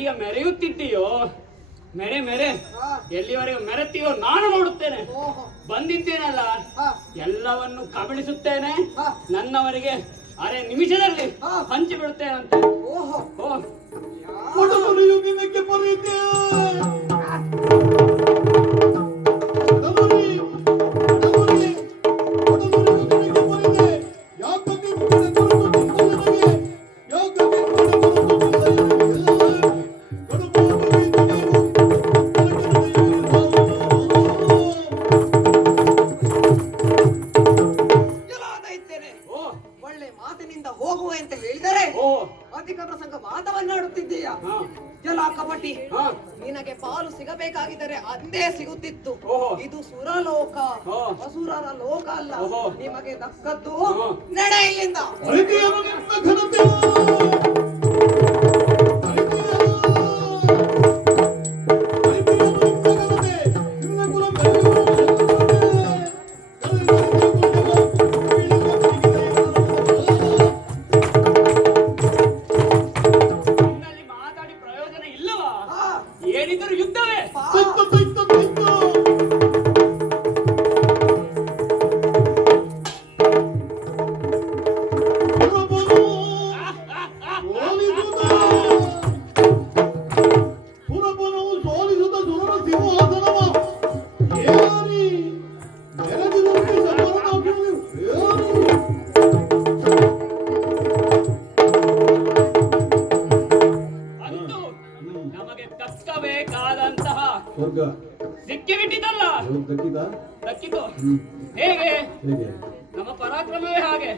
ಈಗ ಮೆರೆಯುತ್ತಿದ್ದೀಯೋ? ಮೆರೆ ಮೆರೆ, ಎಲ್ಲಿವರೆಗೂ ಮೆರೆತೀಯೋ ನಾನು ನೋಡುತ್ತೇನೆ. ಬಂದಿದ್ದೇನಲ್ಲ, ಎಲ್ಲವನ್ನು ಕಬಳಿಸುತ್ತೇನೆ. ನನ್ನವರಿಗೆ ಅರೆ ನಿಮಿಷದಲ್ಲಿ ಹಂಚಿ ಬಿಡುತ್ತೇನಂತೆ. ನಿನಗೆ ಪಾಲು ಸಿಗಬೇಕಾಗಿದ್ದರೆ ಅಂದೇ ಸಿಗುತ್ತಿತ್ತು. ಇದು ಸುರಲೋಕ, ಅಸುರರ ಲೋಕ ಅಲ್ಲ. ನಿಮಗೆ ದಕ್ಕದ್ದು ನಡೆ ಇಲ್ಲಿಂದ. ಸಿಕ್ಕಿಬಿಟ್ಟಿದ್ದಲ್ಲ, ದಕ್ಕಿತು. ಹೇಗೆ ನಮ್ಮ ಪರಾಕ್ರಮವೇ ಹಾಗೆ.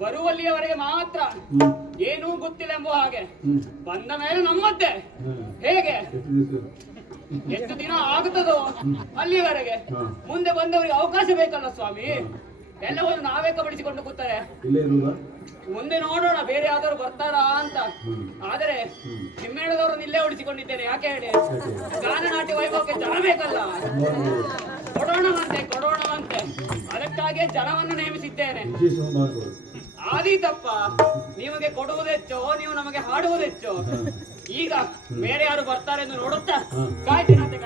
ಬರುವಲ್ಲಿಯವರೆಗೆ ಮಾತ್ರ ಏನೂ ಗೊತ್ತಿಲ್ಲ ಎಂಬ ಹಾಗೆ, ಬಂದ ಮೇಲೆ ನಮ್ಮದ್ದೇ. ಹೇಗೆ ಎಷ್ಟು ದಿನ ಆಗುತ್ತದೋ ಅಲ್ಲಿವರೆಗೆ. ಮುಂದೆ ಬಂದವರಿಗೆ ಅವಕಾಶ ಬೇಕಲ್ಲ ಸ್ವಾಮಿ. ಎಲ್ಲವನ್ನು ನಾವೇ ಕಬಳಿಸಿಕೊಂಡು ಕೂತಾರೆ. ಮುಂದೆ ನೋಡೋಣ ಬೇರೆ ಯಾವ್ದಾದ್ರು ಬರ್ತಾರಾ ಅಂತ. ಆದರೆ ಹಿಮ್ಮೇಳದವರನ್ನು ಇಲ್ಲೇ ಉಳಿಸಿಕೊಂಡಿದ್ದೇನೆ. ಯಾಕೆ ಹೇಳಿ, ಗಾನನಾಟ್ಯ ವೈಭವಕ್ಕೆ ಜನ ಬೇಕಲ್ಲ. ಕೊಡೋಣವಂತೆ ಅದಕ್ಕಾಗಿಯೇ ಜನವನ್ನು ನೇಮಿಸಿದ್ದೇನೆ. ಆದೀತಪ್ಪ, ನಿಮಗೆ ಕೊಡುವುದೆಚ್ಚೋ, ನೀವು ನಮಗೆ ಹಾಡುವುದೆಚ್ಚೋ. ಈಗ ಬೇರೆ ಯಾರು ಬರ್ತಾರೆ ಎಂದು ನೋಡುತ್ತಾ ಕಾಯ್ತೇನಂತೆ.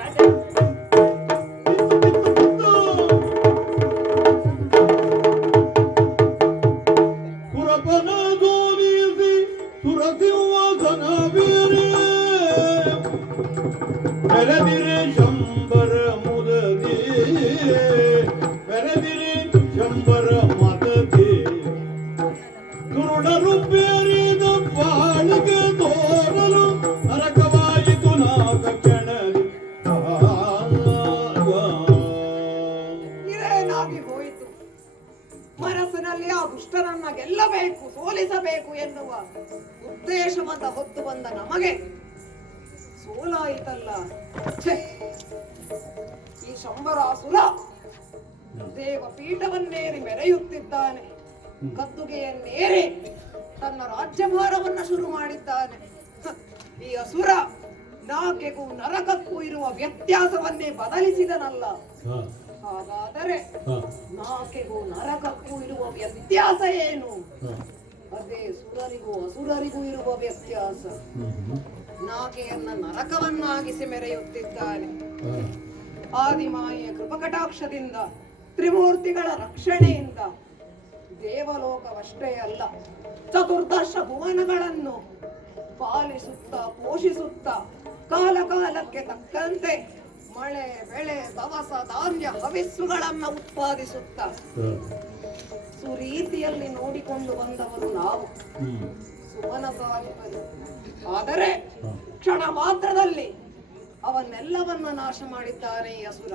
ಮನಸ್ಸಿನಲ್ಲಿ ಆ ದುಷ್ಟರನ್ನ ಗೆಲ್ಲಬೇಕು, ಸೋಲಿಸಬೇಕು ಎನ್ನುವ ಉದ್ದೇಶವಂತ ಹೊತ್ತು ಬಂದ ನಮಗೆ ಸೋಲಾಯಿತಲ್ಲ. ಈ ಶಂಬರಾಸುರ ದೇವ ಪೀಠವನ್ನೇರಿ ಮೆರೆಯುತ್ತಿದ್ದಾನೆ. ಗದ್ದುಗೆಯನ್ನೇರಿ ತನ್ನ ರಾಜ್ಯಭಾರವನ್ನ ಶುರು ಮಾಡಿದ್ದಾನೆ. ಈ ಅಸುರ ನಾಕೆಗೂ ನರಕಕ್ಕೂ ಇರುವ ವ್ಯತ್ಯಾಸವನ್ನೇ ಬದಲಿಸಿದನಲ್ಲ. ಹಾಗಾದರೆ ನಾಕೆಗೂ ನರಕಕ್ಕೂ ಇರುವ ವ್ಯತ್ಯಾಸ ಏನು? ಅದೇ ಸುರರಿಗೂ ಅಸುರರಿಗೂ ಇರುವ ವ್ಯತ್ಯಾಸ. ನಾಕೆಯನ್ನ ನರಕವನ್ನಾಗಿಸಿ ಮೆರೆಯುತ್ತಿದ್ದಾನೆ. ಆದಿಮಾಯಿಯ ಕೃಪಕಟಾಕ್ಷದಿಂದ, ತ್ರಿಮೂರ್ತಿಗಳ ರಕ್ಷಣೆಯಿಂದ ದೇವಲೋಕವಷ್ಟೇ ಅಲ್ಲ, ಚತುರ್ದಶ ಭುವನಗಳನ್ನು ಪಾಲಿಸುತ್ತಾ ಪೋಷಿಸುತ್ತಾ ಕಾಲ ಕಾಲಕ್ಕೆ ತಕ್ಕಂತೆ ಮಳೆ ಬೆಳೆ ದವಸ ಧಾನ್ಯ ಹವಿಸ್ಸುಗಳನ್ನ ಉತ್ಪಾದಿಸುತ್ತಾ ಸುರೀತಿಯಲ್ಲಿ ನೋಡಿಕೊಂಡು ಬಂದವರು ನಾವು ಸುಮನಸಾಧಿಪರು. ಆದರೆ ಕ್ಷಣ ಮಾತ್ರದಲ್ಲಿ ಅವನ್ನೆಲ್ಲವನ್ನ ನಾಶ ಮಾಡಿದ್ದಾನೆ ಈ ಅಸುರ.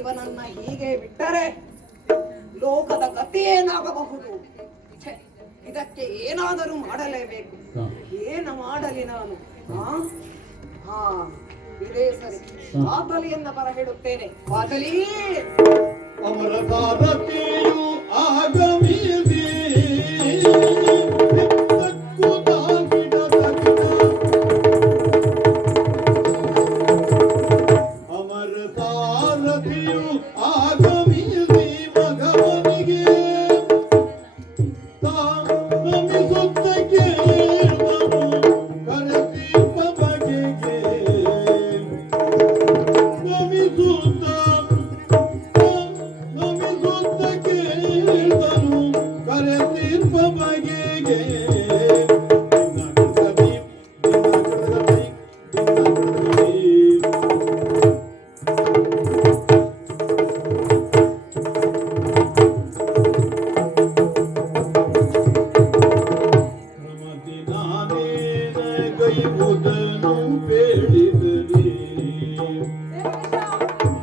ಇವನನ್ನ ಹೀಗೆ ಬಿಟ್ಟರೆ ಲೋಕದ ಗತಿ ಏನಾಗಬಹುದು? ಇದಕ್ಕೆ ಏನಾದರೂ ಮಾಡಲೇಬೇಕು. ಏನ ಮಾಡಲಿ ನಾನು? ಇದೇ ಸರಿ, ಬಾದಲಿಯನ್ನ ಬರ ಹೇಳುತ್ತೇನೆ. ಬಾದಲಿ ಅಮರ ಭಾರತೀಯು ಆಗಮಿಸಿ ಅಮರ ಸಾರಥಿಯು ಆಗಮಿಸಿ ಮಗವನಿಗೆ ನಮಿಸುತ್ತ ಕೇಳಿದನು ಕರೆಸಿ ಕೈವುದನು ಬೇಡಿದರೆ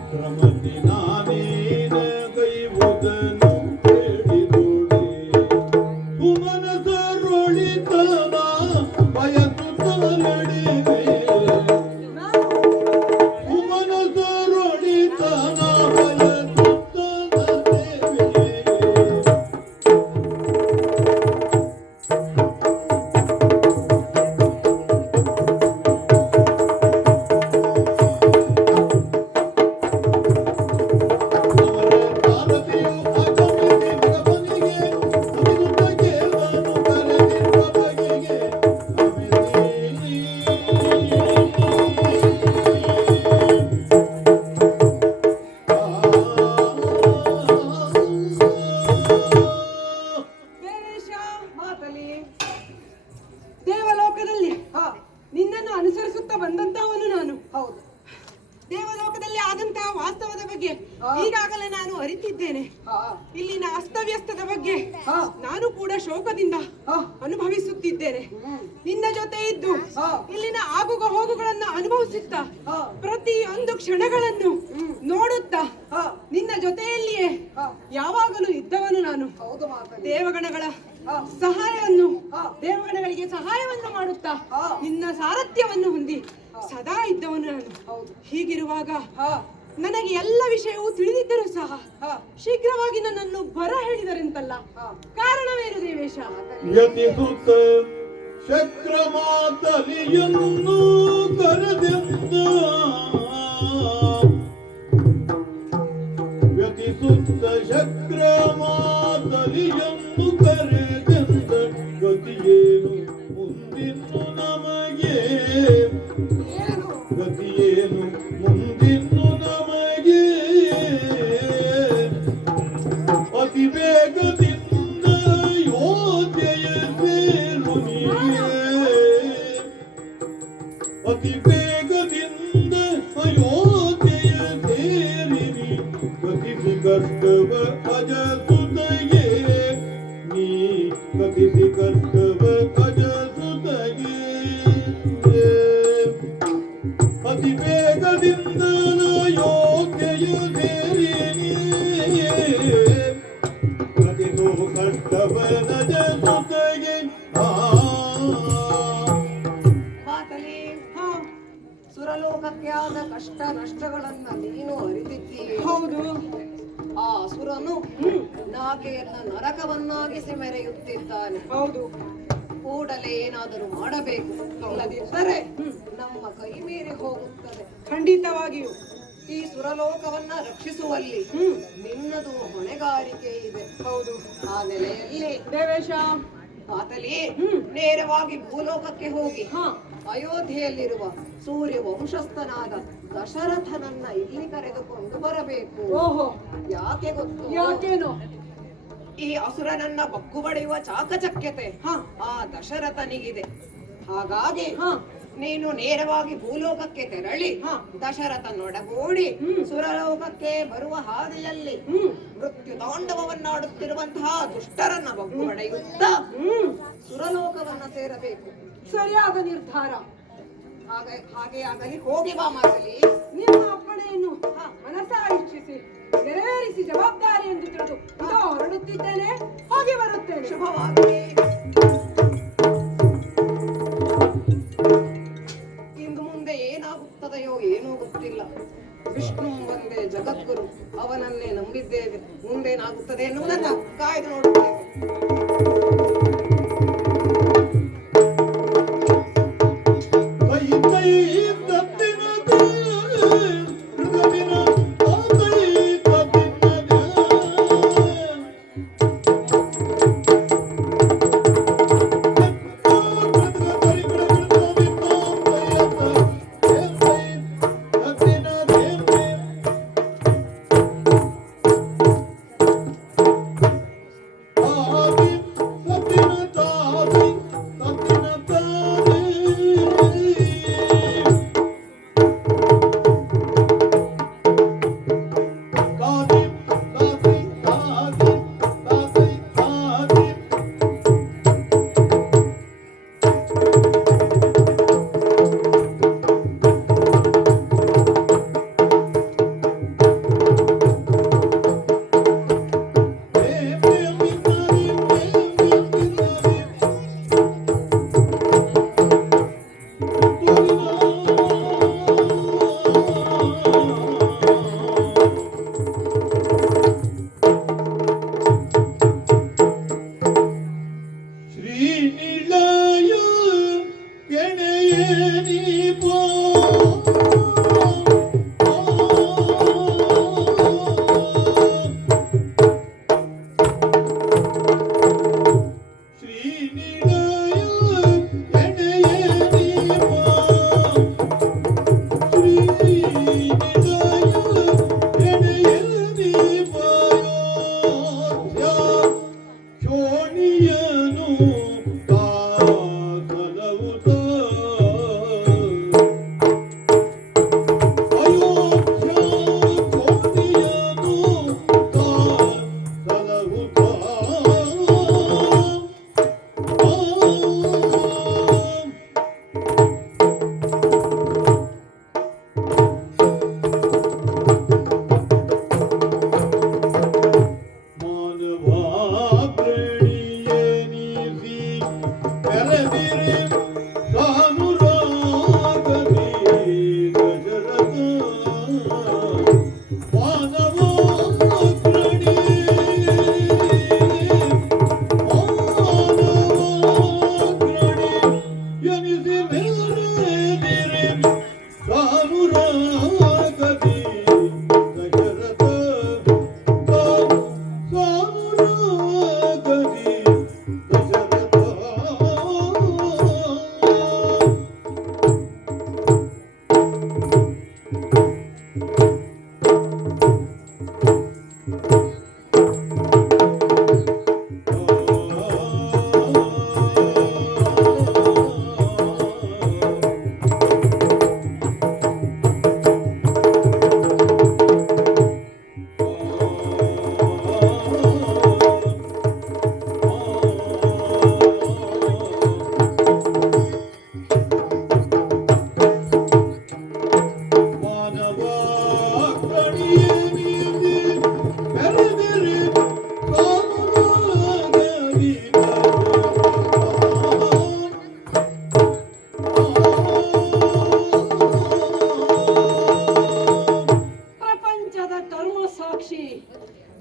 ಕ್ರಮದಿ ನಾನೇನ ಕೈವುದನು ಬೇಡಿದೋಡೆ ಸುಮನಸರೊಳಿತನ ಬಯಸುತ್ತಲಡಿವೆ ಸುಮನಸರೊಳಿತನ ದೇವಲೋಕದಲ್ಲಿ ನಿನ್ನನ್ನು ಅನುಸರಿಸುತ್ತಾ ಬಂದಂತಹವನು ನಾನು. ಹೌದು, ದೇವಲೋಕದಲ್ಲಿ ಆದಂತಹ ವಾಸ್ತವದ ಬಗ್ಗೆ ಈಗಾಗಲೇ ನಾನು ಅರಿತಿದ್ದೇನೆ. ಇಲ್ಲಿನ ಅಸ್ತವ್ಯಸ್ತದ ಬಗ್ಗೆ ನಾನು ಕೂಡ ಶೋಕದಿಂದ ಅನುಭವಿಸುತ್ತಿದ್ದೇನೆ. ನಿನ್ನ ಜೊತೆ ಇದ್ದು ಇಲ್ಲಿನ ಆಗುಗ ಹೋಗುಗಳನ್ನು ಅನುಭವಿಸುತ್ತಾ ಪ್ರತಿಯೊಂದು ಕ್ಷಣಗಳನ್ನು ನೋಡುತ್ತಾ ನಿನ್ನ ಜೊತೆಯಲ್ಲಿಯೇ ಯಾವಾಗಲೂ ಇದ್ದವನು ನಾನು. ದೇವಗಣಗಳ ಸಹಾಯವನ್ನು ದೇವಗಣಗಳಿಗೆ ಸಹಾಯವನ್ನು ಮಾಡುತ್ತಾ ನಿನ್ನ ಸಾರಥ್ಯವನ್ನು ಹೊಂದಿ ಸದಾ ಇದ್ದವನು ನಾನು. ಹೀಗಿರುವಾಗ ನನಗೆ ಎಲ್ಲ ವಿಷಯವೂ ತಿಳಿದಿದ್ದರೂ ಸಹ ಶೀಘ್ರವಾಗಿ ನನ್ನನ್ನು ಬರ ಹೇಳಿದರೆಂತಲ್ಲ, ಕಾರಣವೇನು ದೇವೇಶ? ವ್ಯತಿಸುತ್ತ ಚಕ್ರಮಾತಲಿಯನ್ನು ಕರೆದೆಂದ ವ್ಯತಿಸುತ್ತ ಚಕ್ರಮಾತಲಿಯನ್ನು ಕರೆದೆಂದ ಗತಿಯೇನು ಮುಂದಿನ್ನು ನಮಗೆ ಗತಿಯೇನು ಮುಂದಿನ್ನು ನಮಗೆ ಅತಿ ಬೇಗದಿಂದ ಯೋಧ್ಯೆಯ ಸೇರು ನೀಯೇ ಅತಿ ಬೇಗದಿಂದ ಅಯೋಧ್ಯೆಯ ಸೇರಿರಿ ಗತಿಸಿ ಕರ್ತವ ಅಜಸುತಗೆ ನೀ ಗತಿಸಿ ಕರ್ತವ ಅಜಸುತಗೆ ಅತಿ ಬೇಗದಿಂದ ಯೋಗ್ಯೆಯ ಸೇರಿರಿ ಗತಿಸೋ ಕರ್ತವ ಅಜಸುತಗೆ ಸುರಲೋಕಕ್ಕೆ ಆದ ಕಷ್ಟ ನಷ್ಟಗಳನ್ನ ನೀನು ಅರಿತಿದ್ದೀಯ. ಹೌದು, ಆ ಸುರನು ನಾಕೆಯನ್ನ ನರಕವನ್ನಾಗಿಸಿ ಮೆರೆಯುತ್ತಿದ್ದಾನೆ. ಹೌದು, ಕೂಡಲೇ ಏನಾದರೂ ಮಾಡಬೇಕು, ಇಲ್ಲದಿದ್ದರೆ ನಮ್ಮ ಕೈ ಮೀರಿ ಹೋಗುತ್ತದೆ. ಖಂಡಿತವಾಗಿಯೂ ಈ ಸುರಲೋಕವನ್ನ ರಕ್ಷಿಸುವಲ್ಲಿ ನಿನ್ನದು ಹೊಣೆಗಾರಿಕೆ ಇದೆ. ಹೌದು, ಆ ನೆಲೆಯಲ್ಲಿ ದೇವೇಶ ಮಾತಲಿ ನೇರವಾಗಿ ಭೂಲೋಕಕ್ಕೆ ಹೋಗಿ ಅಯೋಧ್ಯೆಯಲ್ಲಿರುವ ಸೂರ್ಯ ವಂಶಸ್ಥನಾದ ದಶರಥನನ್ನ ಇಲ್ಲಿ ಕರೆದುಕೊಂಡು ಬರಬೇಕು. ಓಹೋ, ಯಾಕೆ ಗೊತ್ತು? ಯಾಕೇನು? ಈ ಅಸುರನನ್ನ ಬಗ್ಗು ಬಡಿಯುವ ಚಾಕಚಕ್ಯತೆ ಆ ದಶರಥನಿಗಿದೆ. ಹಾಗಾಗಿ ನೀನು ನೇರವಾಗಿ ಭೂಲೋಕಕ್ಕೆ ತೆರಳಿ ದಶರಥನೊಡಗೂಡಿ ಸುರಲೋಕಕ್ಕೆ ಬರುವ ಹಾದಿಯಲ್ಲಿ ಮೃತ್ಯು ತಾಂಡವವನ್ನಾಡುತ್ತಿರುವಂತಹ ದುಷ್ಟರನ್ನ ಬಗ್ಗು ಬಡಿಯುತ್ತಾ ಸುರಲೋಕವನ್ನ ಸೇರಬೇಕು. ಸರಿಯಾದ ನಿರ್ಧಾರ. ಹಾಗೆ ಆಗಲಿ, ಹೋಗಿ ಬಾ ಮಾತಲಿ. ನಿಮ್ಮ ಅಪ್ಪಣೆಯನ್ನು ಮನಸ ಇಚ್ಛಿಸಿ ನೆರವೇರಿಸಿ ಜವಾಬ್ದಾರಿ ಎಂದು ತಿಳಿದು ಹೊರಡುತ್ತಿದ್ದೇನೆ. ಹೋಗಿ ಬರುತ್ತೇನೆ. ಶುಭವಾಗಲಿ. ಇಂದು ಮುಂದೆ ಏನಾಗುತ್ತದೆಯೋ ಏನೂ ಗೊತ್ತಿಲ್ಲ. ವಿಷ್ಣು ಒಂದೇ ಜಗದ್ಗುರು, ಅವನನ್ನೇ ನಂಬಿದ್ದೇವೆ. ಮುಂದೇನಾಗುತ್ತದೆ ಎನ್ನುವುದನ್ನ ಕಾಯ್ದು ನೋಡುತ್ತೇವೆ.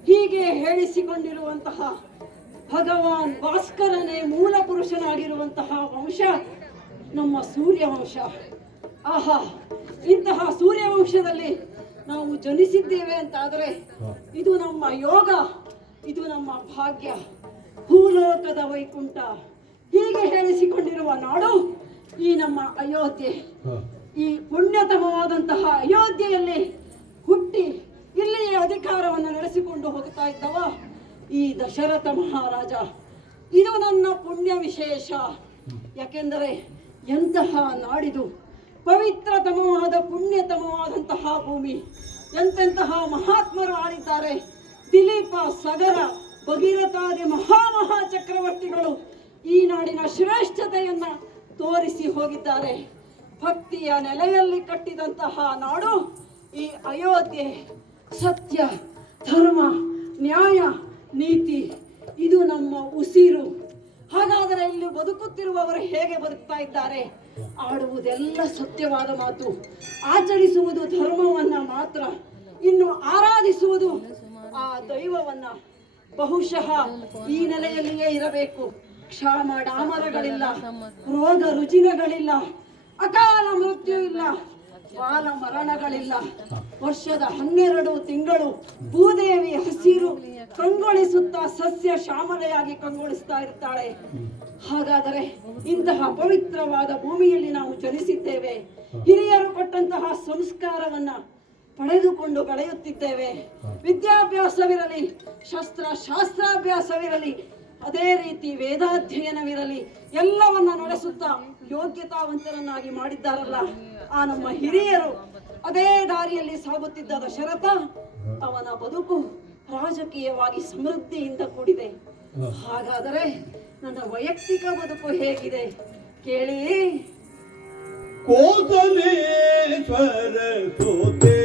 ಹೀಗೆ ಹೇಳಿಸಿಕೊಂಡಿರುವಂತಹ ಭಗವಾನ್ ಭಾಸ್ಕರನೇ ಮೂಲ ಪುರುಷನಾಗಿರುವಂತಹ ವಂಶ ನಮ್ಮ ಸೂರ್ಯವಂಶ. ಆಹಾ, ಇಂತಹ ಸೂರ್ಯವಂಶದಲ್ಲಿ ನಾವು ಜನಿಸಿದ್ದೇವೆ ಅಂತಾದರೆ ಇದು ನಮ್ಮ ಯೋಗ, ಇದು ನಮ್ಮ ಭಾಗ್ಯ, ಭೂಲೋಕದ ವೈಕುಂಠ ಹೀಗೆ ಹೇಳಿಸಿಕೊಂಡಿರುವ ನಾಡು ಈ ನಮ್ಮ ಅಯೋಧ್ಯೆ. ಈ ಪುಣ್ಯತಮವಾದಂತಹ ಅಯೋಧ್ಯೆಯಲ್ಲಿ ಹುಟ್ಟಿ ಇಲ್ಲಿಯೇ ಅಧಿಕಾರವನ್ನು ನಡೆಸಿಕೊಂಡು ಹೋಗ್ತಾ ಇದ್ದವ ಈ ದಶರಥ ಮಹಾರಾಜ. ಇದು ನನ್ನ ಪುಣ್ಯ ವಿಶೇಷ. ಯಾಕೆಂದರೆ ಎಂತಹ ನಾಡಿದು, ಪವಿತ್ರತಮವಾದ ಪುಣ್ಯತಮವಾದಂತಹ ಭೂಮಿ. ಎಂತೆಂತಹ ಮಹಾತ್ಮರು ಆಳಿದ್ದಾರೆ. ದಿಲೀಪ, ಸಗರ, ಭಗೀರಥಾದಿ ಮಹಾ ಚಕ್ರವರ್ತಿಗಳು ಈ ನಾಡಿನ ಶ್ರೇಷ್ಠತೆಯನ್ನ ತೋರಿಸಿ ಹೋಗಿದ್ದಾರೆ. ಭಕ್ತಿಯ ನೆಲೆಯಲ್ಲಿ ಕಟ್ಟಿದಂತಹ ನಾಡು ಈ ಅಯೋಧ್ಯೆ. ಸತ್ಯ, ಧರ್ಮ, ನ್ಯಾಯ, ನೀತಿ ಇದು ನಮ್ಮ ಉಸಿರು. ಹಾಗಾದರೆ ಇಲ್ಲಿ ಬದುಕುತ್ತಿರುವವರು ಹೇಗೆ ಬದುಕ್ತಾ ಇದ್ದಾರೆ? ಆಡುವುದೆಲ್ಲ ಸತ್ಯವಾದ ಮಾತು, ಆಚರಿಸುವುದು ಧರ್ಮವನ್ನ ಮಾತ್ರ, ಇನ್ನು ಆರಾಧಿಸುವುದು ಆ ದೈವವನ್ನ. ಬಹುಶಃ ಈ ನೆಲೆಯಲ್ಲಿಯೇ ಇರಬೇಕು. ಕ್ಷಾಮ ಡಾಮರಗಳಿಲ್ಲ, ರೋಗ ರುಜಿನಗಳಿಲ್ಲ, ಅಕಾಲ ಮೃತ್ಯು ಇಲ್ಲ, ಬಾಲ ಮರಣಗಳಿಲ್ಲ. ವರ್ಷದ 12 ತಿಂಗಳು ಭೂದೇವಿ ಹಸಿರು ಕಂಗೊಳಿಸುತ್ತಾ ಸಸ್ಯ ಶ್ಯಾಮಲೆಯಾಗಿ ಕಂಗೊಳಿಸ್ತಾ ಇರ್ತಾಳೆ. ಹಾಗಾದರೆ ಇಂತಹ ಪವಿತ್ರವಾದ ಭೂಮಿಯಲ್ಲಿ ನಾವು ಜನಿಸಿದ್ದೇವೆ. ಹಿರಿಯರು ಕೊಟ್ಟಂತಹ ಸಂಸ್ಕಾರವನ್ನ ಪಡೆದುಕೊಂಡು ಬೆಳೆಯುತ್ತಿದ್ದೇವೆ. ವಿದ್ಯಾಭ್ಯಾಸವಿರಲಿ, ಶಾಸ್ತ್ರಾಭ್ಯಾಸವಿರಲಿ, ಅದೇ ರೀತಿ ವೇದಾಧ್ಯಯನವಿರಲಿ, ಎಲ್ಲವನ್ನ ನಡೆಸುತ್ತಾ ಯೋಗ್ಯತಾವಂತರನ್ನಾಗಿ ಮಾಡಿದ್ದಾರಲ್ಲ ಆ ನಮ್ಮ ಹಿರಿಯರು. ಅದೇ ದಾರಿಯಲ್ಲಿ ಸಾಗುತ್ತಿದ್ದ ದಶರಥ, ಅವನ ಬದುಕು ರಾಜಕೀಯವಾಗಿ ಸಮೃದ್ಧಿಯಿಂದ ಕೂಡಿದೆ. ಹಾಗಾದರೆ ನನ್ನ ವೈಯಕ್ತಿಕ ಬದುಕು ಹೇಗಿದೆ ಕೇಳಿ. ಕೋಸಲೇಶ್ವರ ಸೋತೆ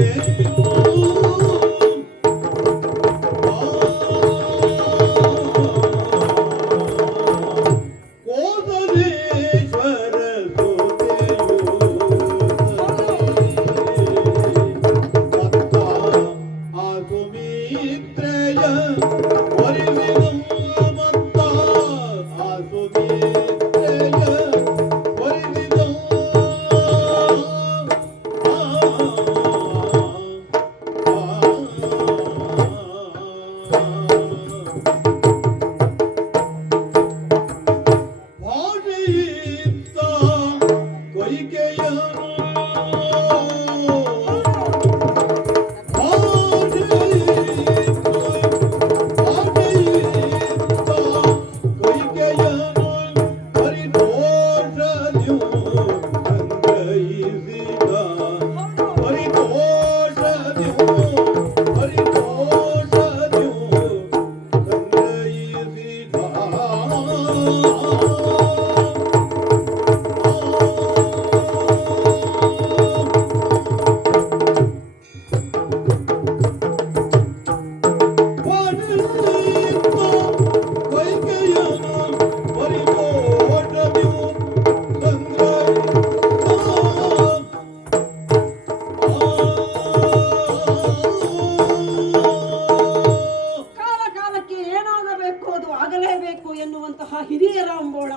ಹಿರಿಯರ ಅಂಬೋಣ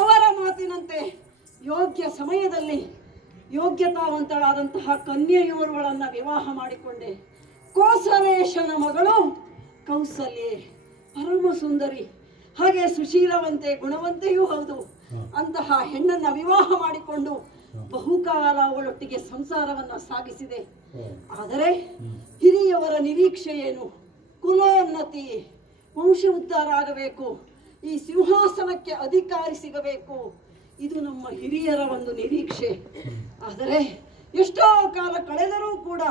ಅವರ ಮಾತಿನಂತೆ ಯೋಗ್ಯ ಸಮಯದಲ್ಲಿ ಯೋಗ್ಯತಾವಂತಳಾದಂತಹ ಕನ್ಯೆಯೋರ್ವಳನ್ನ ವಿವಾಹ ಮಾಡಿಕೊಂಡೆ. ಕೋಸಲೇಶನ ಮಗಳು ಕೌಸಲ್ಯೆ ಪರಮ ಸುಂದರಿ, ಹಾಗೆ ಸುಶೀಲವಂತೆ ಗುಣವಂತೆಯೂ ಹೌದು. ಅಂತಹ ಹೆಣ್ಣನ್ನ ವಿವಾಹ ಮಾಡಿಕೊಂಡು ಬಹುಕಾಲ ಅವಳೊಟ್ಟಿಗೆ ಸಂಸಾರವನ್ನ ಸಾಗಿಸಿದೆ. ಆದರೆ ಹಿರಿಯವರ ನಿರೀಕ್ಷೆ ಏನು? ಕುಲೋನ್ನತಿ, ವಂಶ ಉದ್ಧಾರ ಆಗಬೇಕು, ಈ ಸಿಂಹಾಸನಕ್ಕೆ ಅಧಿಕಾರಿ ಸಿಗಬೇಕು, ಇದು ನಮ್ಮ ಹಿರಿಯರ ಒಂದು ನಿರೀಕ್ಷೆ. ಆದರೆ ಎಷ್ಟೋ ಕಾಲ ಕಳೆದರೂ ಕೂಡ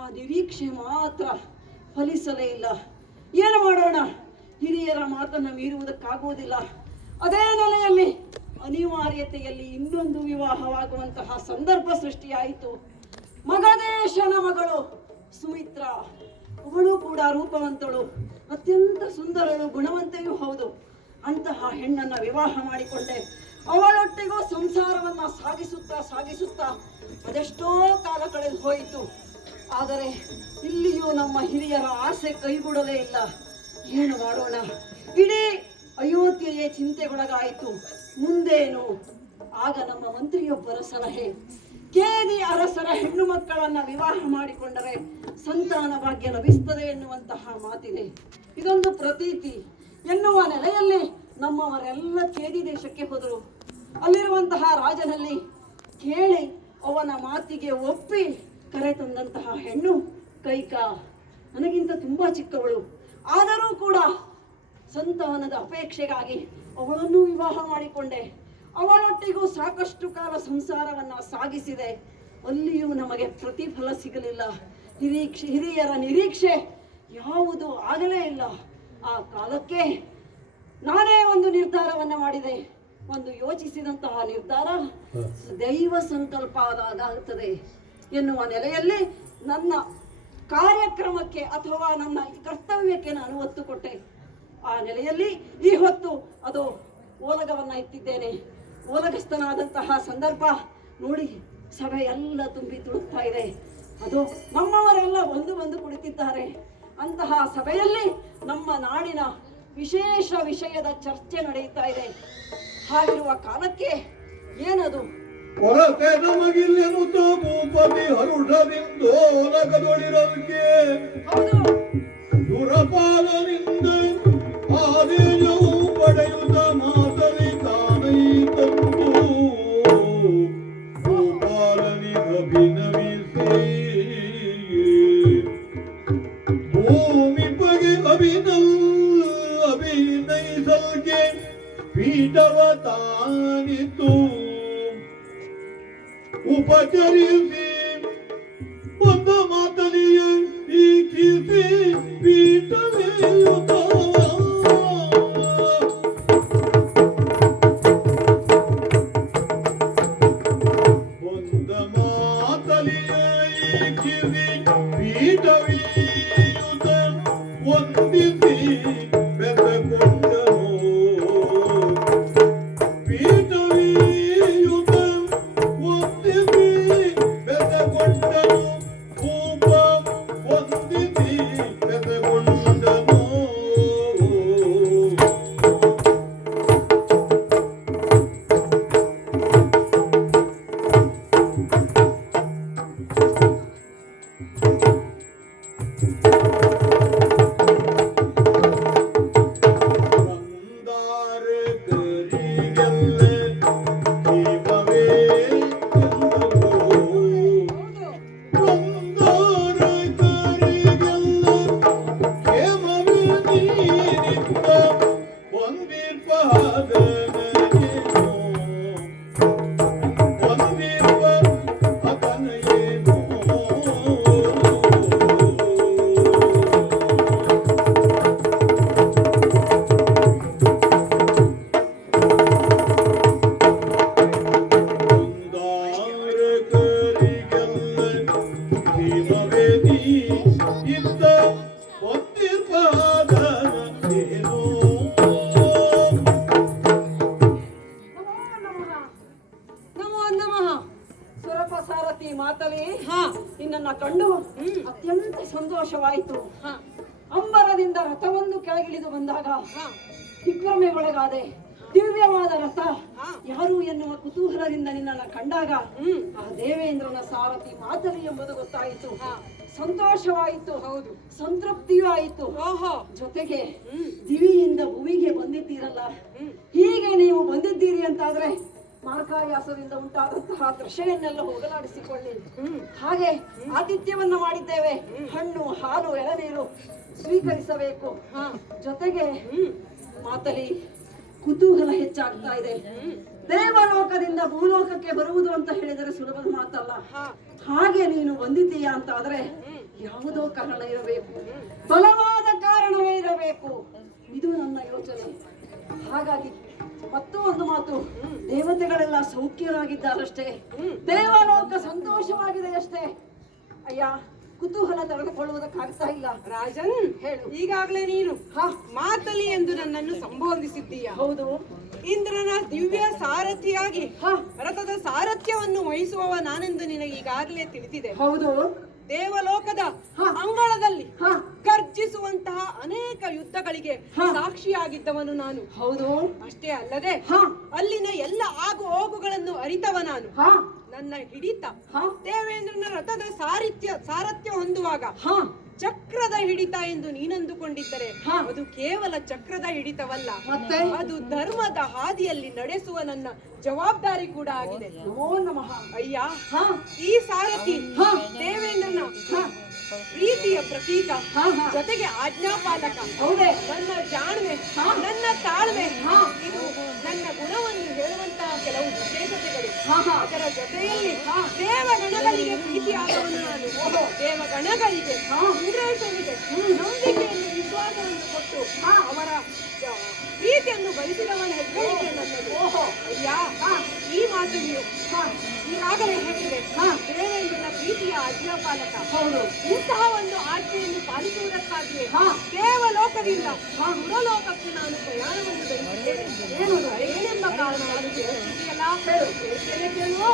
ಆ ನಿರೀಕ್ಷೆ ಮಾತ್ರ ಫಲಿಸಲೇ ಇಲ್ಲ. ಏನು ಮಾಡೋಣ? ಹಿರಿಯರ ಮಾತನ್ನು ಮೀರುವುದಕ್ಕಾಗುವುದಿಲ್ಲ. ಅದೇ ನೆಲೆಯಲ್ಲಿ ಅನಿವಾರ್ಯತೆಯಲ್ಲಿ ಇನ್ನೊಂದು ವಿವಾಹವಾಗುವಂತಹ ಸಂದರ್ಭ ಸೃಷ್ಟಿಯಾಯಿತು. ಮಗದೇಶನ ಮಗಳು ಸುಮಿತ್ರ, ಅವಳು ಕೂಡ ರೂಪವಂತಳು, ಅತ್ಯಂತ ಸುಂದರಳು, ಗುಣವಂತೆಯೂ ಹೌದು. ಅಂತಹ ಹೆಣ್ಣನ್ನ ವಿವಾಹ ಮಾಡಿಕೊಂಡೆ. ಅವಳೊಟ್ಟಿಗೂ ಸಂಸಾರವನ್ನ ಸಾಗಿಸುತ್ತಾ ಅದೆಷ್ಟೋ ಕಾಲ ಕಳೆದು ಹೋಯಿತು. ಆದರೆ ಇಲ್ಲಿಯೂ ನಮ್ಮ ಹಿರಿಯರ ಆಸೆ ಕೈಗೂಡಲೇ ಇಲ್ಲ. ಏನು ಮಾಡೋಣ? ಇಡೀ ಅಯೋಧ್ಯೆಯೇ ಚಿಂತೆಗೊಳಗಾಯಿತು. ಮುಂದೇನು? ಆಗ ನಮ್ಮ ಮಂತ್ರಿಯೊಬ್ಬರ ಸಲಹೆ, ಕೇದಿ ಅರಸರ ಹೆಣ್ಣು ಮಕ್ಕಳನ್ನ ವಿವಾಹ ಮಾಡಿಕೊಂಡರೆ ಸಂತಾನ ಭಾಗ್ಯ ಲಭಿಸ್ತದೆ ಎನ್ನುವಂತಹ ಮಾತಿದೆ. ಇದೊಂದು ಪ್ರತೀತಿ ಎನ್ನುವ ನೆಲೆಯಲ್ಲಿ ನಮ್ಮವರೆಲ್ಲ ಕೇದಿ ದೇಶಕ್ಕೆ ಹೋದರು. ಅಲ್ಲಿರುವಂತಹ ರಾಜನಲ್ಲಿ ಕೇಳಿ ಅವನ ಮಾತಿಗೆ ಒಪ್ಪಿ ಕರೆತಂದಂತಹ ಹೆಣ್ಣು ಕೈಕಾ. ನನಗಿಂತ ತುಂಬಾ ಚಿಕ್ಕವಳು, ಆದರೂ ಕೂಡ ಸಂತಾನದ ಅಪೇಕ್ಷೆಗಾಗಿ ಅವಳನ್ನು ವಿವಾಹ ಮಾಡಿಕೊಂಡೆ. ಅವಳೊಟ್ಟಿಗೂ ಸಾಕಷ್ಟು ಕಾಲ ಸಂಸಾರವನ್ನ ಸಾಗಿಸಿದೆ. ಅಲ್ಲಿಯೂ ನಮಗೆ ಪ್ರತಿಫಲ ಸಿಗಲಿಲ್ಲ. ಹಿರಿಯರ ನಿರೀಕ್ಷೆ ಯಾವುದು ಆಗಲೇ ಇಲ್ಲ. ಆ ಕಾಲಕ್ಕೆ ನಾನೇ ಒಂದು ನಿರ್ಧಾರವನ್ನ ಮಾಡಿದೆ. ಒಂದು ಯೋಚಿಸಿದಂತಹ ನಿರ್ಧಾರ ದೈವ ಸಂಕಲ್ಪ ಆಗುತ್ತದೆ ಎನ್ನುವ ನೆಲೆಯಲ್ಲಿ ನನ್ನ ಕಾರ್ಯಕ್ರಮಕ್ಕೆ ಅಥವಾ ನನ್ನ ಕರ್ತವ್ಯಕ್ಕೆ ನಾನು ಒತ್ತು ಕೊಟ್ಟೆ. ಆ ನೆಲೆಯಲ್ಲಿ ಈ ಹೊತ್ತು ಅದು ಓಲಗವನ್ನ ಎತ್ತಿದ್ದೇನೆ. ಓಲಗಸ್ತನಾದಂತಹ ಸಂದರ್ಭ ನೋಡಿ, ಸಭೆ ಎಲ್ಲ ತುಂಬಿ ತುಳುಕ್ತಾ ಇದೆ. ಅದು ನಮ್ಮವರೆಲ್ಲ ಬಂದು ಕುಳಿತಿದ್ದಾರೆ. ಅಂತಹ ಸಭೆಯಲ್ಲಿ ನಮ್ಮ ನಾಡಿನ ವಿಶೇಷ ವಿಷಯದ ಚರ್ಚೆ ನಡೆಯುತ್ತಾ ಇದೆ. ಹಾಗಿರುವ ಕಾಲಕ್ಕೆ ಏನದು? ಕೊರತೆ ನಮಗಿಲ್ಲೆನುತ ಭೂಪತಿ ಹರುಷದಿಂದೋಲಗದೊಳಿರಲ್ಕೆ ದುರಪಾಲನಿಂದ ಆದೇಶವು ಪಡೆಯುತ್ತ ಮಾತಲಿ ತಾನೈ ತಂದು ಭೂಪಾಲನಿಗಭಿನವಿಸಿ ಭೂಮಿ ಬಗೆ ಅಭಿನಯಿಸಲ್ಗೆ ಪೀಠವ ತಾನಿತು ಉಪಚರಿಸಿ ಬಂದ ಮಾತಲಿಯ ಈಕಿಸಿ ಪೀಠವೇಯುತ ಬಂದ ಮಾತಲಿಯ ಈಕಿಸಿ ಪೀಠವೇಯುತ ವಂದಿಸಿ ಬೆದಕೊಂಡನು ಪೀಠವೇಯುತ ವಂದಿಸಿ ಬೆದಕೊಂಡನು ಭೂಪ ವಂದಿಸಿ ಬೆದಕೊಂಡನು. ಸಾರಥಿ ಮಾತಲಿ ನಿನ್ನನ್ನ ಕಂಡು ಅತ್ಯಂತ ಸಂತೋಷವಾಯಿತು. ಅಂಬರದಿಂದ ರಥವನ್ನು ಕೆಳಗಿಳಿದು ಬಂದಾಗ ದಿಗ್ಭ್ರಮೆಗೊಳಗಾದೆ. ದಿವ್ಯವಾದ ರಥ ಯಾರು ಎನ್ನುವ ಕುತೂಹಲದಿಂದ ನಿನ್ನನ್ನು ಕಂಡಾಗ ಆ ದೇವೇಂದ್ರನ ಸಾರಥಿ ಮಾತಲಿ ಎಂಬುದು ಗೊತ್ತಾಯಿತು. ಸಂತೋಷವಾಯಿತು, ಹೌದು, ಸಂತೃಪ್ತಿಯೂ ಆಯಿತು. ಜೊತೆಗೆ ದಿವಿಯಿಂದ ಭೂಮಿಗೆ ಬಂದಿದ್ದೀರಲ್ಲ, ಹೀಗೆ ನೀವು ಬಂದಿದ್ದೀರಿ ಅಂತಾದ್ರೆ ಮಾರ್ಕಾಯಾಸದಿಂದ ಉಂಟಾದಂತಹ ದೃಶ್ಯವನ್ನೆಲ್ಲ ಹೋಗಲಾಡಿಸಿಕೊಳ್ಳಿ. ಹಾಗೆ ಆತಿಥ್ಯವನ್ನ ಮಾಡಿದ್ದೇವೆ, ಹಣ್ಣು ಹಾಲು ಎಳನೀರು ಸ್ವೀಕರಿಸಬೇಕು. ಜೊತೆಗೆ ಮಾತಲಿ ಕುತೂಹಲ ಹೆಚ್ಚಾಗ್ತಾ ಇದೆ. ದೇವಲೋಕದಿಂದ ಭೂಲೋಕಕ್ಕೆ ಬರುವುದು ಅಂತ ಹೇಳಿದರೆ ಸುಲಭದ ಮಾತಲ್ಲ. ಹಾಗೆ ನೀನು ಬಂದಿದ್ದೀಯಾ ಅಂತ ಆದ್ರೆ ಯಾವುದೋ ಕಾರಣ ಇರಬೇಕು, ಬಲವಾದ ಕಾರಣವೇ ಇರಬೇಕು. ಇದು ನನ್ನ ಯೋಚನೆ. ಹಾಗಾಗಿ ಮತ್ತೂ ಒಂದು ಮಾತು, ದೇವತೆಗಳೆಲ್ಲ ಸೌಖ್ಯರಾಗಿದ್ದಾರಷ್ಟೇ, ದೇವಲೋಕ ಸಂತೋಷವಾಗಿದೆ ಅಷ್ಟೇ. ಅಯ್ಯ, ಕುತೂಹಲ ತಡೆದುಕೊಳ್ಳುವುದಕ್ಕಾಗ್ತಾ ಇಲ್ಲ. ರಾಜನ್, ಹೇಳು. ಈಗಾಗಲೇ ನೀನು ಮಾತಲಿ ಎಂದು ನನ್ನನ್ನು ಸಂಬೋಧಿಸಿದ್ದೀಯ. ಹೌದು. ಇಂದ್ರನ ದಿವ್ಯ ಸಾರಥಿಯಾಗಿ ರಥದ ಸಾರಥ್ಯವನ್ನು ವಹಿಸುವವ ನಾನೆಂದು ನಿನಗೆ ಈಗಾಗಲೇ ತಿಳಿದಿದೆ. ಹೌದು. ದೇವಲೋಕದ ಅಂಗಳದಲ್ಲಿ ಗರ್ಜಿಸುವಂತಹ ಅನೇಕ ಯುದ್ಧಗಳಿಗೆ ಸಾಕ್ಷಿಯಾಗಿದ್ದವನು ನಾನು. ಹೌದು. ಅಷ್ಟೇ ಅಲ್ಲದೆ ಅಲ್ಲಿನ ಎಲ್ಲ ಆಗು ಹೋಗುಗಳನ್ನು ಅರಿತವ ನಾನು. ನನ್ನ ಹಿಡಿತ ದೇವೇಂದ್ರನ ರಥದ ಸಾರಥ್ಯ ಹೊಂದುವಾಗ ಚಕ್ರದ ಹಿಡಿತ ಎಂದು ನೀನಂದುಕೊಂಡಿದ್ದರೆ ಅದು ಕೇವಲ ಚಕ್ರದ ಹಿಡಿತವಲ್ಲ, ಅದು ಧರ್ಮದ ಹಾದಿಯಲ್ಲಿ ನಡೆಸುವ ನನ್ನ ಜವಾಬ್ದಾರಿ ಕೂಡ ಆಗಿದೆ. ಅಯ್ಯ, ಈ ಸಾರಥಿ ದೇವೇಂದ್ರನ ಪ್ರೀತಿಯ ಪ್ರತೀಕ, ಜೊತೆಗೆ ಆಜ್ಞಾಪಾಲಕ. ನನ್ನ ಜಾಣ್ಮೆ, ನನ್ನ ತಾಳ್ಮೆ, ಇದು ನನ್ನ ಗುಣವನ್ನು ಹೇಳುವಂತಹ ಕೆಲವು ವಿಶೇಷತೆಗಳು. ಅದರ ಜೊತೆಯಲ್ಲಿ ದೇವಗಣಗಳಿಗೆ ಪ್ರೀತಿಯಾದವನು ನಾನು. ದೇವಗಣಗಳಿಗೆ, ಇಂದ್ರೇಶನಿಗೆ ನಂಬಿಕೆಯನ್ನು, ವಿಶ್ವಾಸವನ್ನು ಕೊಟ್ಟು ಅವರ ಪ್ರೀತಿಯನ್ನು ಬಯಸಿದವನ ಹೆಗ್ಗಳಿಕೆ ನನ್ನದು. ಅಯ್ಯ, ಈ ಮಾತನ್ನು ಈಗಾಗಲೇ ಹೇಳಿದೆ, ದೇವೇಂದ್ರನ ಪ್ರೀತಿಯ ಆಜ್ಞಾಪಾಲಕ. ಹೌದು. ಇಂತಹ ಒಂದು ಆಜ್ಞೆಯನ್ನು ಪಾಲಿಸುವುದಕ್ಕಾಗಿಯೇ ದೇವಲೋಕದಿಂದ ಸುರಲೋಕಕ್ಕೆ ನಾನು ಪ್ರಯಾಣವನ್ನು ಬೆಳೆಸಿದ್ದೇನೆ. ಏನೆಂಬ ಕಾರಣವನ್ನು ಕೇಳುತ್ತಿದೆಯಲ್ಲ, ಹೇಳ್ತೇನೆ, ಕೇಳುವ.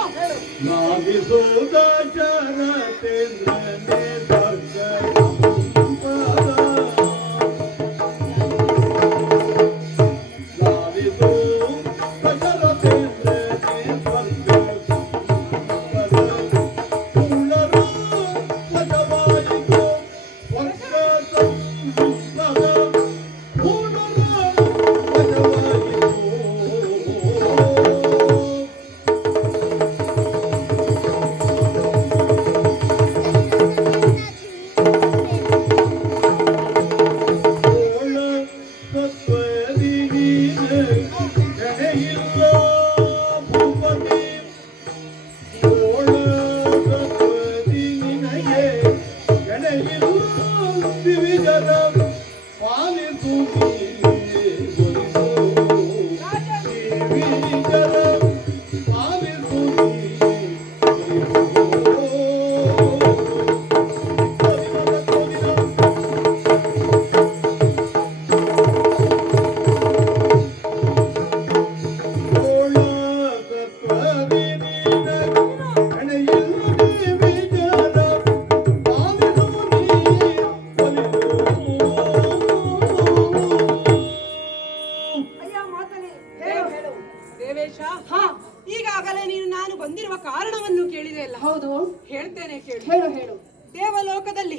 ಈಗಾಗಲೇ ನೀನು ನಾನು ಬಂದಿರುವ ಕಾರಣವನ್ನು ಕೇಳಿದೆ ಅಲ್ಲ? ಹೌದು. ಹೇಳ್ತೇನೆ, ಕೇಳು. ಹೇಳು ಹೇಳು. ದೇವಲೋಕದಲ್ಲಿ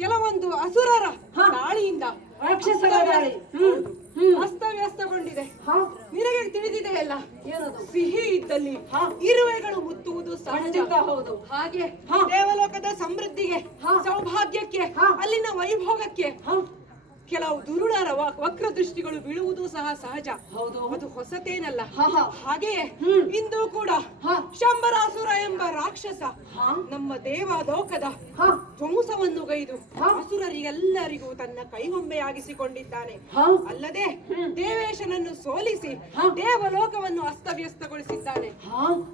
ಕೆಲವೊಂದು ಅಸುರರ ದಾಳಿಯಿಂದ ರಾಕ್ಷಸರ ದಾಳಿ ಅಸ್ತವ್ಯಸ್ತಗೊಂಡಿದೆ. ನಿನಗೆ ತಿಳಿದಿದೆ ಅಲ್ಲ, ಸಿಹಿ ಇದ್ದಲ್ಲಿ ಇರುವೆಗಳು ಮುತ್ತುವುದು ಸಹಜ. ಹೌದು. ಹಾಗೆ ದೇವಲೋಕದ ಸಮೃದ್ಧಿಗೆ, ಸೌಭಾಗ್ಯಕ್ಕೆ, ಅಲ್ಲಿನ ವೈಭೋಗಕ್ಕೆ ಕೆಲವು ದುರುಳರ ವಕ್ರ ದೃಷ್ಟಿಗಳು ಬೀಳುವುದು ಸಹ ಸಹಜ. ಹೌದು. ಅದು ಹೊಸತೇನಲ್ಲ. ಹಾಗೆಯೇ ಇಂದು ಕೂಡ ಶಂಬರಾಸುರ ಎಂಬ ರಾಕ್ಷಸ ನಮ್ಮ ದೇವಲೋಕದ ಧ್ವಂಸವನ್ನು ಗೈದು ಅಸುರರಿಗೆಲ್ಲರಿಗೂ ತನ್ನ ಕೈಗೊಂಬೆಯಾಗಿಸಿಕೊಂಡಿದ್ದಾನೆ. ಅಲ್ಲದೆ ದೇವೇಶನನ್ನು ಸೋಲಿಸಿ ದೇವಲೋಕವನ್ನು ಅಸ್ತವ್ಯಸ್ತಗೊಳಿಸಿದ್ದಾನೆ.